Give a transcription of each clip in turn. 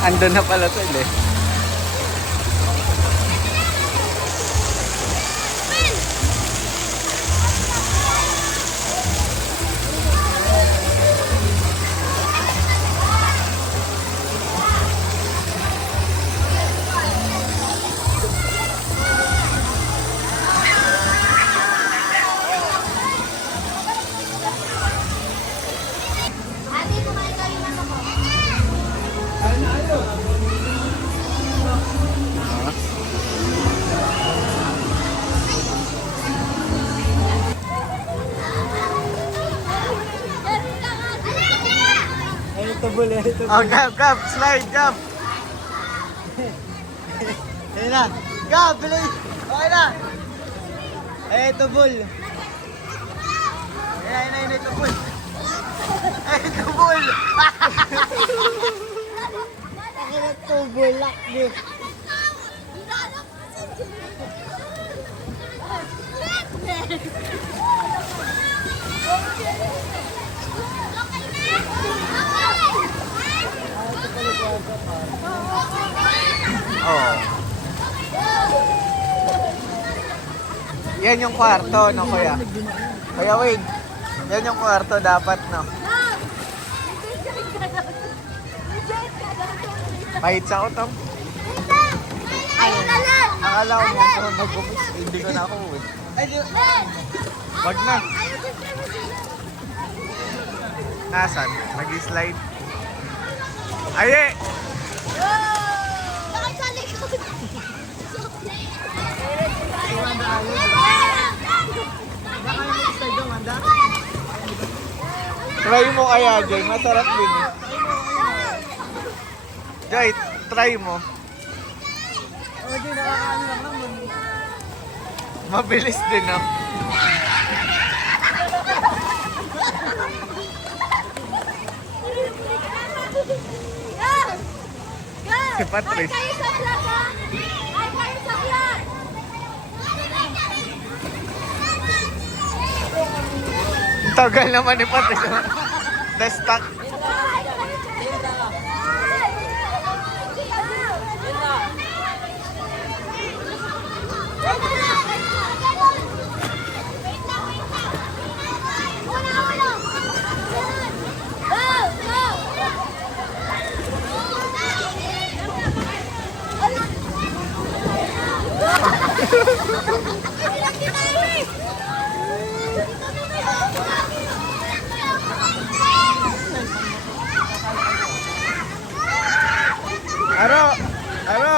Andun na pala to eh. Oh, Gab, slide, Gab. Ayun na. Gab, bilis. Okay na. Eh, tubol. Ayun, tubol. Eh, tubol. Ako na tubol, lakbi. Oh. Yan yung kwarto, no, kuya? Kuya Wade, yan yung kwarto dapat, no? Pahit sa utong. Akala ko mo ito mag-umis. Hindi ko na ako uwi. Wag na. Nasaan? Mag-slide. Aye! Try mo kaya, Joy. Masarap din. Joy, try mo. Mabilis din, no? Si Patrice. Tagal naman ni Patrice. Na-stuck. Aro! Aro!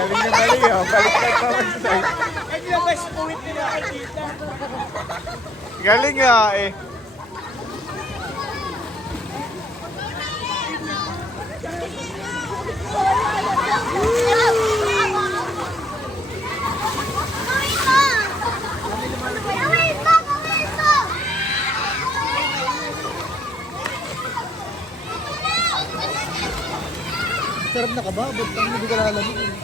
Galing na bali, oh. Balik na pa mag-start. Ay, yung best point nila kay Tita. Galing nga, eh. Sarap na kababot, ang hindi ka lalamig.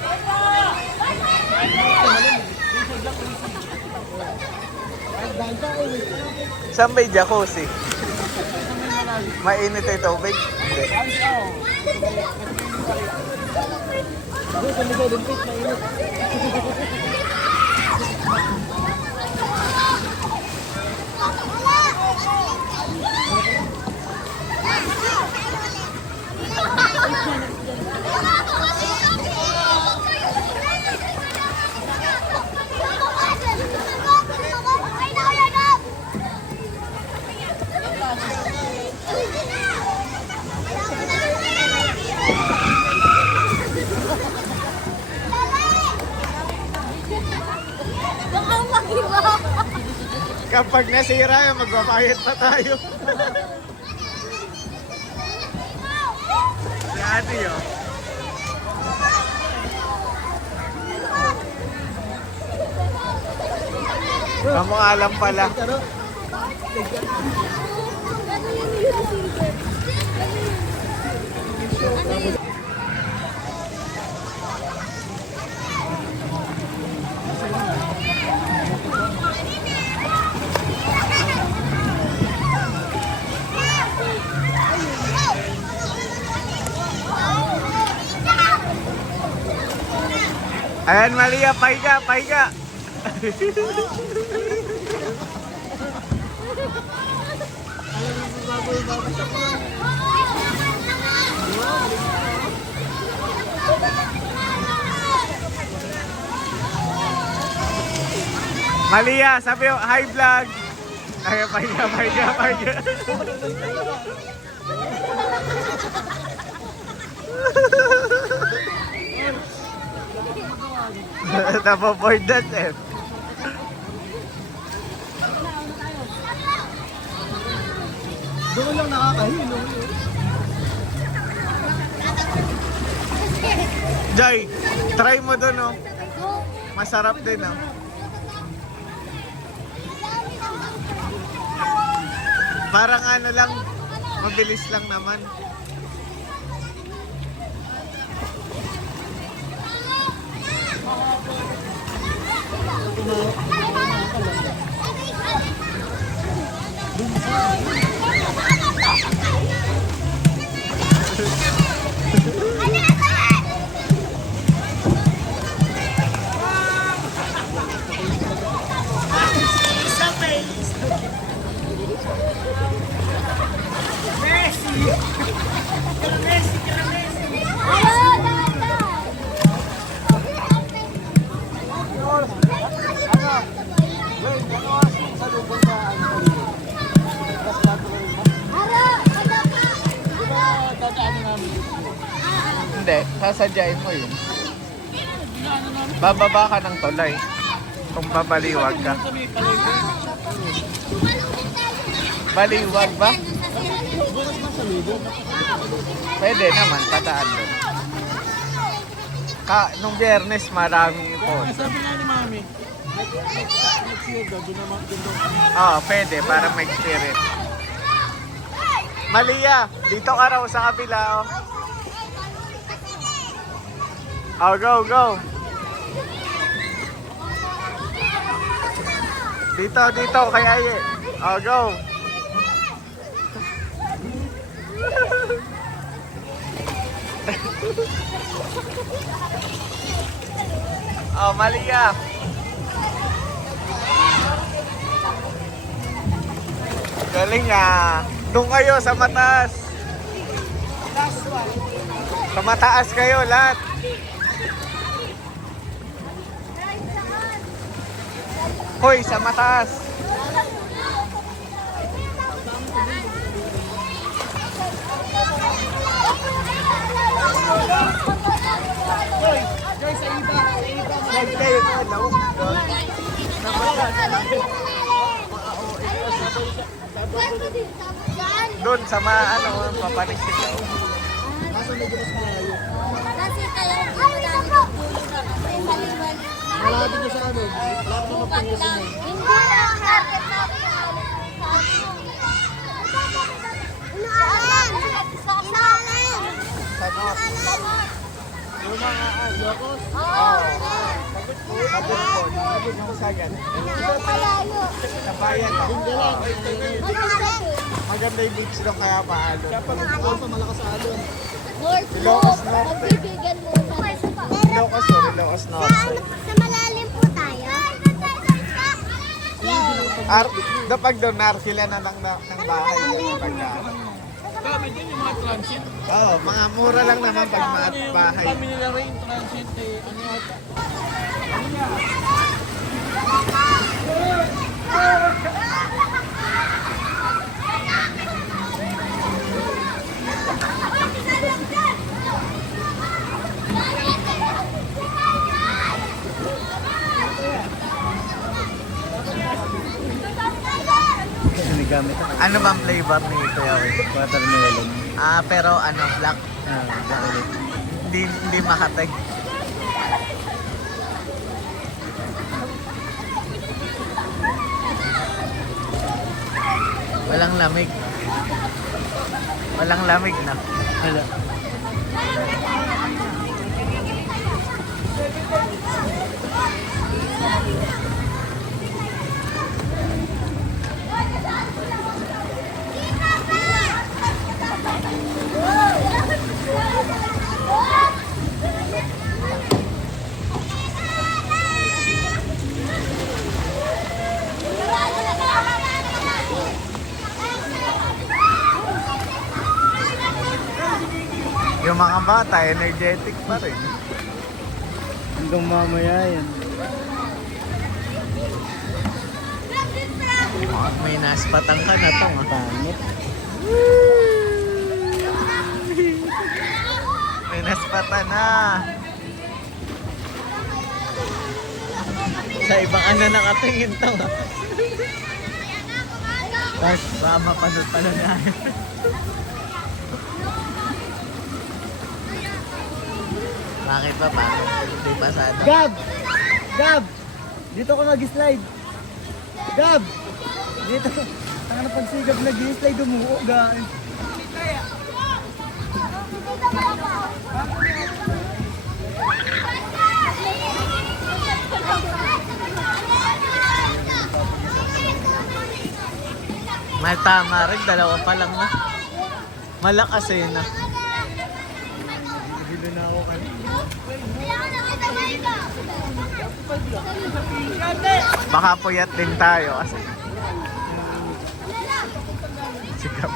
Saan may jacuzzi? Mainit ay tubig? Hindi. Kapag nasira yun, magpapahit pa tayo. Si ate yun. Kamu alam pala. Ayan, Malia, pahiga, pahiga. Malia, sabi mo, hi vlog. Ay, pahiga, pahiga, pahiga. Napoboard na, Chef. Doon lang nakakahilo. Joy, try mo doon, oh. Masarap din, oh. Parang ano lang, mabilis lang naman. Hindi, sasadyain mo yun. Bababa ka ng tulay. Kung babaliwag ka. Baliwag ba? Pwede naman, tataan doon. Nung Biyernes, marami po. Sabi nga ni Mami, nag-yoga, doon naman doon. Oo, pwede, para may experience. Malia, dito ka raw sa kabila, oh. Oh, go, go. Dito, kay Aye. Oh, go. Oh, Malia. Galing ah. Doon kayo sa mataas. Sa mataas kayo lahat. Hoy, sa mataas. Joy, sa iba. Doon sa papanik sila. Kasi kaya Malapit na sa ano. Malapit na magpanggasin. hindi lang market natin. Yung mga lokos. Sa bayan. Maganda yung beach doon kaya paalo. Kapag nagpapalsa, malakas sa alon. Ilocos Norte. Magbibigyan mo sa Ilocos Norte. Sa malalim po tayo. Kapag doon, narkila na ng bahay. Kami din yung mga transit. Oo, mga mura lang naman pag mga bahay. Kami nila rin transit ano yata. Ano bang flavor ni Kuya Will? Watermelon. Pero black. Black ulit. Hindi makatag. Walang lamig. Walang lamig na. Hala. yung mga bata, energetic pa rin. Hanggang mamaya yan. May naspatang ka na to. Pangit. May naspatan na. Sa ibang ano nakatingin to. Tapos sama pa doon pala na. Bakit ba? Bakit? Hindi pasado. Gab! Gab! Dito ko nag-slide. Gab! Dito. Tanga na pag si Gab nag-slide, umuo. Gaan. May tama rin, dalawa pa lang na. Malakas eh na. Dito na ako kanina. Baka puyat din tayo kasi. Sikap.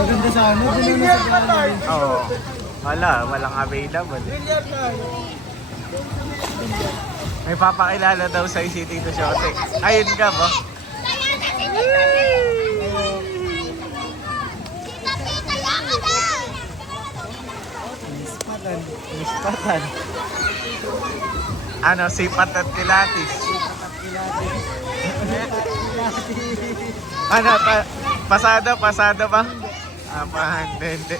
Maganda sana. Dito na sa gano'n. Oo. Walang available. May papakilala daw sa si Tito Shote. Ayun ka ba? Ispatan. Mispatan. Ano, sipat at kilatis. Ano, pasada ba? Hindi.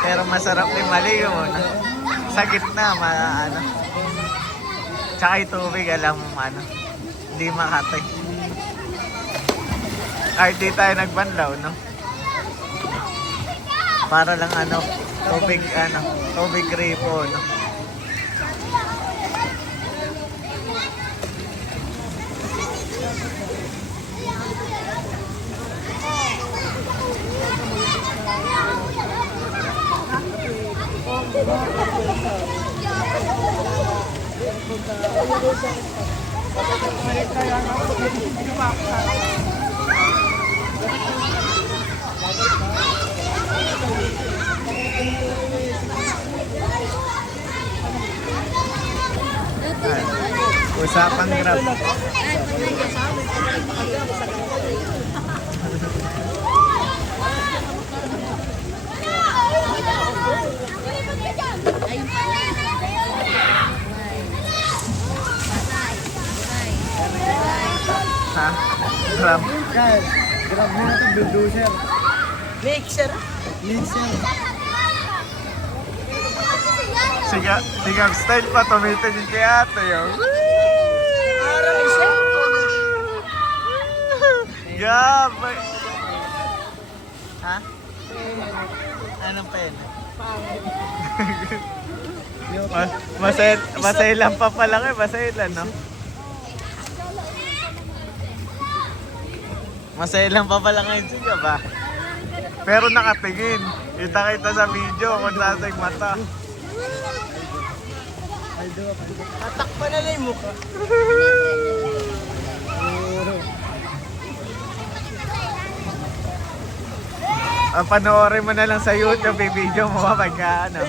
Pero masarap din mali yun. Sa gitna, ano. Tsaka yung tubig, alam mo, ano. Hindi makatay. Kahit di tayo nagbanlaw, no? Para lang, tubig gripo, no? Usapang grab. Ha? Grab. Guys, grab mo na ito, bulldozer. Mixer. Mixer. Sigab style pa, tumitingin kay ate yung. Gab! Ha? Anong pen? Masailan pa pala kayo, masailan, no? Masailan pa pala kayo siya ba? Pero nakatingin. Kita sa video kung nasa yung mata. Tatakpan na lang yung mukha. Panoorin mo na lang sa YouTube, video mo pagka ano.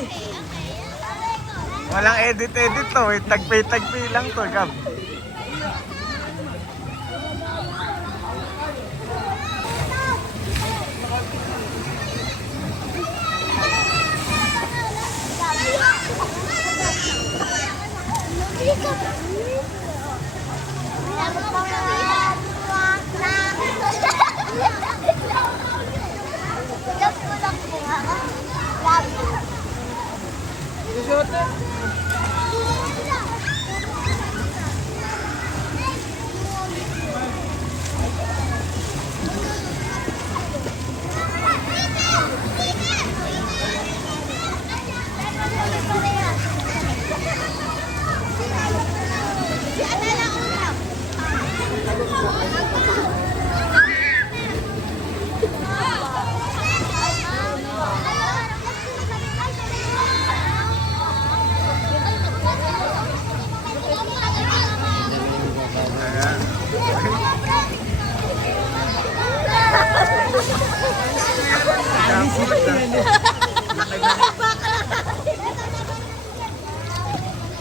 Walang edit to, tagpi lang to, Gab. Dapat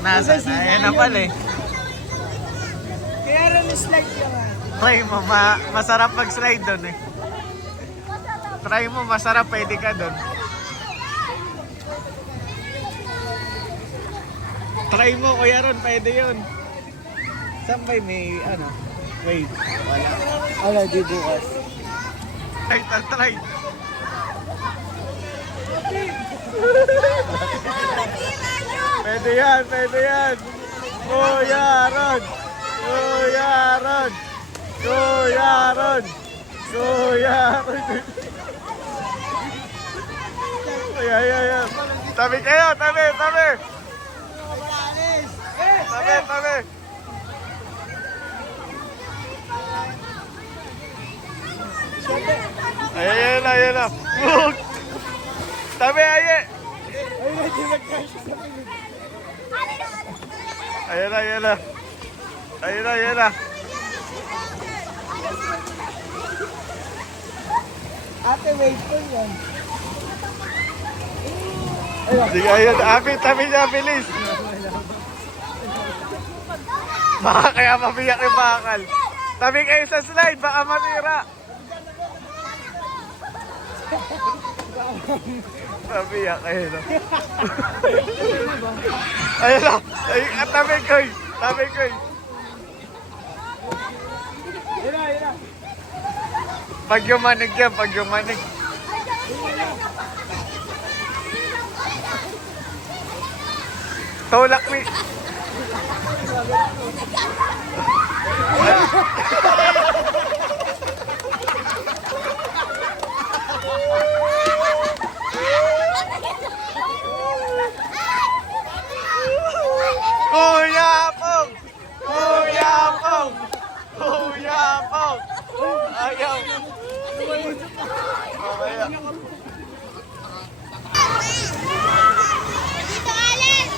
Nasa na, ayan na pala eh. Kaya rin slide naman. Try mo, masarap mag-slide doon eh. Try mo, masarap, pwede ka doon. Try mo, Kuya Ron, pwede yun. Saan ba may ano? Wait, wala. Wala, di bukas. Try. Pwede yan, pwede yan. Kuya Ron! Kuya Ron! Kuya Ron! Kuya Ron! Ayan. Tabi kayo, tabi! Tabi! Ayan na. Tabi, ayan! Ayan na. Ate, wait po yan. Sige, ayan. Tabi niya, bilis. Baka kaya mabiyak yung bakal. Tabi kayo sa slide, baka matira. Mabiyak kayo, no? Ayun na. Tabi koy. Pag yumanig yan, Tulak ni... Kuya Pong! Ayaw! Dito, Alex!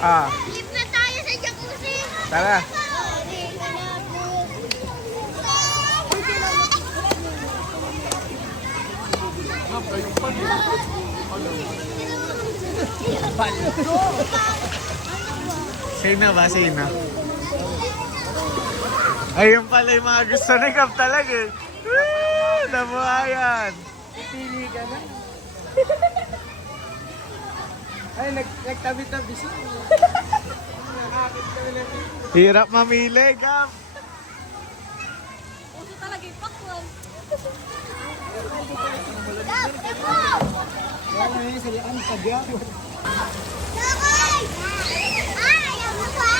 Ah, Flip na tayo sa jacuzzi! tara. Sino ba? Ayun pala yung mga gusto ni Kap talaga eh. Woo! Nabuhayan! Pili ka na. Ay, nagtabi-tabi siya. Hirap mamili, Kap. Uso talaga yung pakwan. Kaya na yun, salihan ka dyan. Sakay! Ay, ayaw mo pa!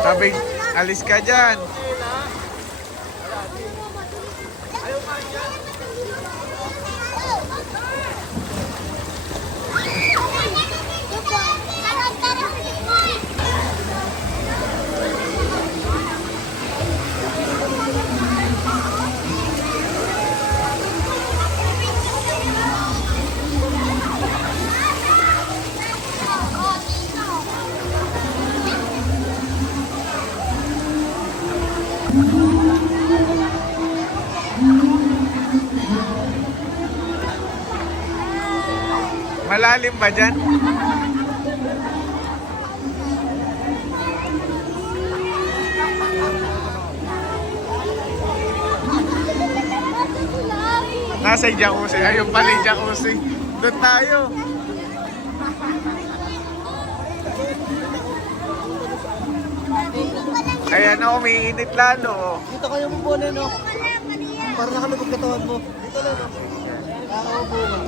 Sabi, alis ka dyan. Malalim ba dyan? Nasa yung jacuzzi. Ayun pala yung jacuzzi. Doon tayo. Ayan na, umiinit lalo. Dito kayo mo po no? Para nakalubog katawan mo. Dito lang, no? Nakakaupo mo.